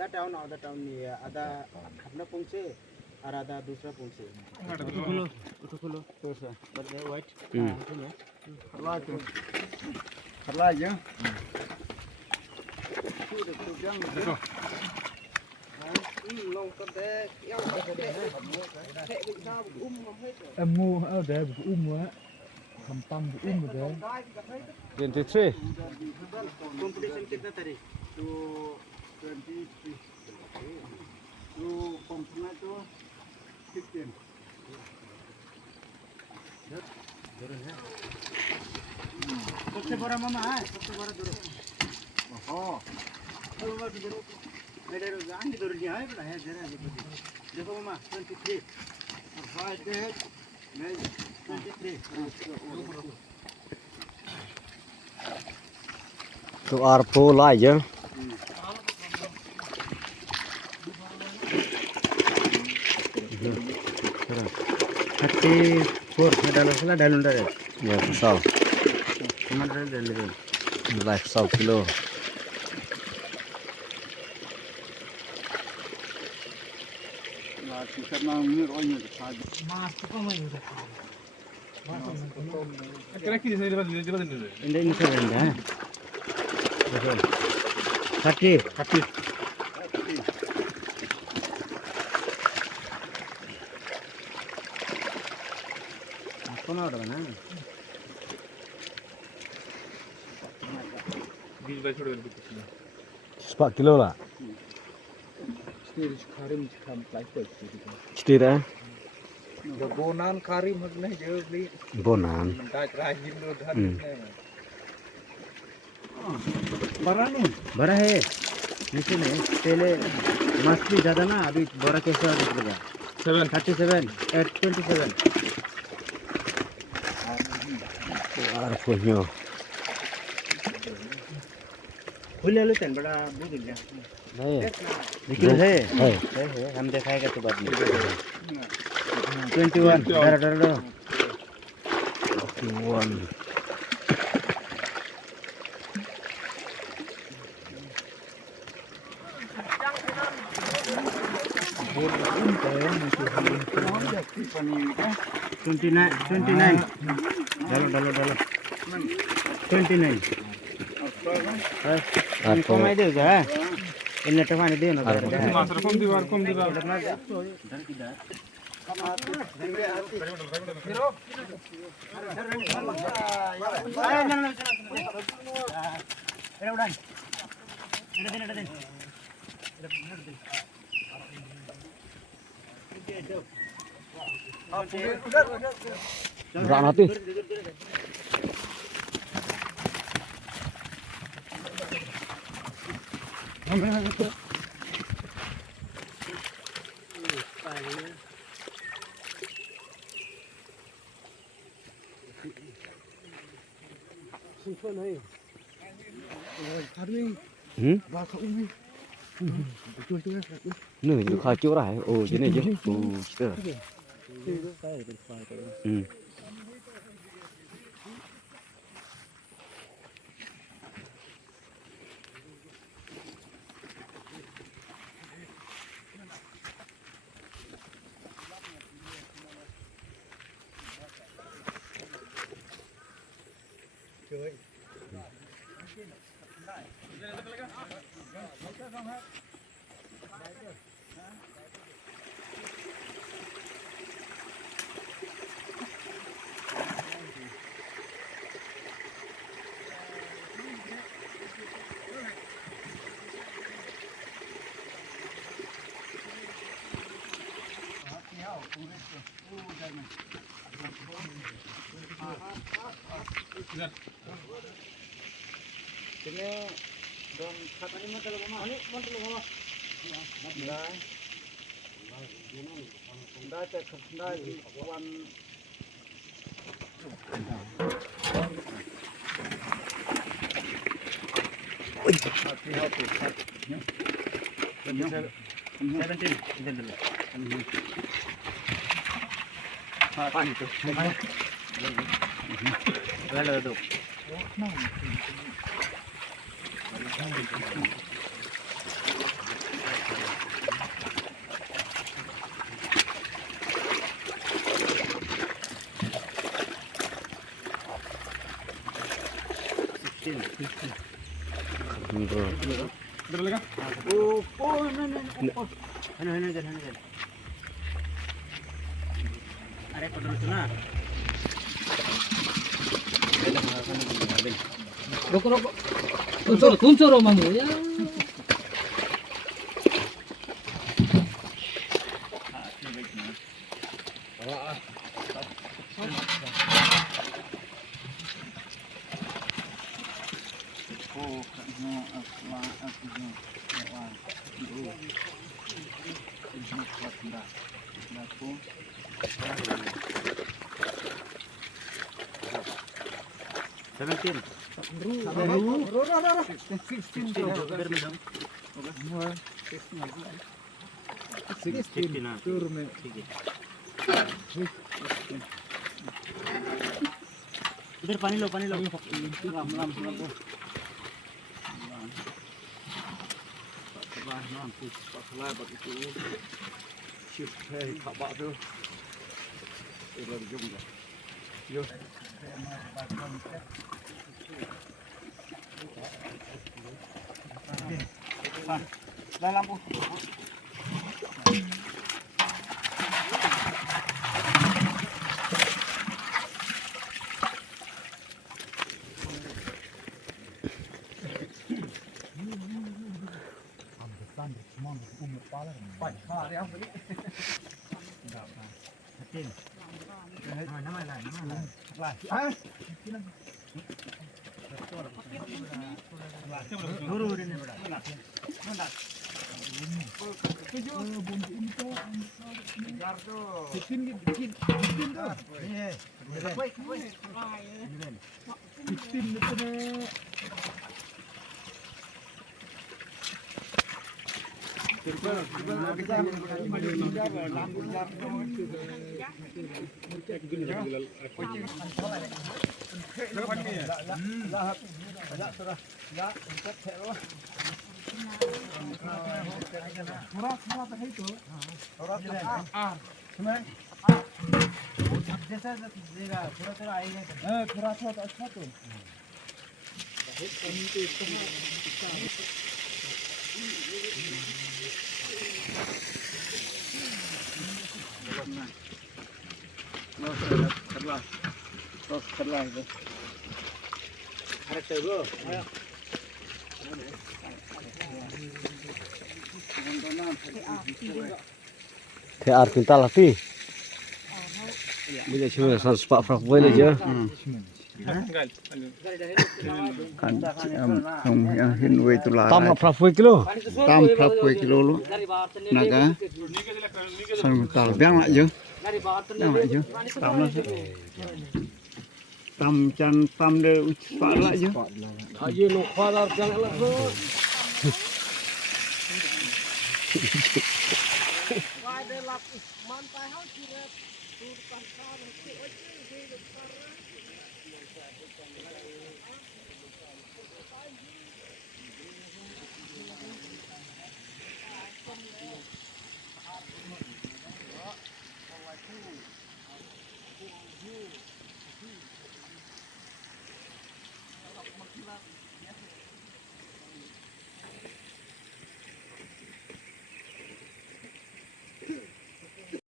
आधा टाउन नहीं है, आधा अपना पुंछे और आधा दूसरा पुंछे। तो खोलो तो सर बस है वाइट हरला जो देखो long कर दे क्या कर दे Mu ở đây quá cầm tâm đấy 23 competition कितना तारीख तो 23 तो कंपना तो 15 सबसे बड़ा मामा है सबसे बड़ा दूर हाँ मेरे आगे दूर लिया है बड़ा है जरा देखो मामा 23 फाइट है मैं 23 तो आरपो लाइए 34 डालो डालूं ya 100 टमाटर डाल दे like 100 kilo करना उन्हें रोज में खा मास तो कम है इंडियन से रहता है देखो 30 कौन आ रहा है ना 4 kilo lah स्टील खारिम काम लाइक पर setira द बोनान खारिम हगने जल्दी bonan दाच राजिन लो धर बड़ा है नीचे में पहले मछली ज़्यादा ना अभी बड़ा कैसा दिखेगा 37 27 arpo nyo खुले लेते हैं बड़ा दूध गया hai निकल है hai हम दिखाएगा तो बाद में 21 डर 1 29 डालो 29 arpo कमाई देगा इन्हें टमाटर दे ना कम दीवार berat mati Nih, itu kacau lah. Oh, jadi aja. Oh, gitu. Ini don katanya mantel mama. Ini mantel mama. Dah. Dah cek dah di wan. Hati-hati. 17. Papan itu. Lalu itu. अरे पकड़ सुना रुको रुको तुम चोरो मांगो यार इधर पानी लो जैसा देगा थोड़ा आएगा थोड़ा अच्छा तो Thế ar kita latih. Bila cuma sans pak prak boleh aja. yang hinwe tu lah Tam prak boleh kilo. tam berapa kilo lu naga sang tal biang lah je tam lah tam can tam de ucap lah je Aje lu khalar jangan lah.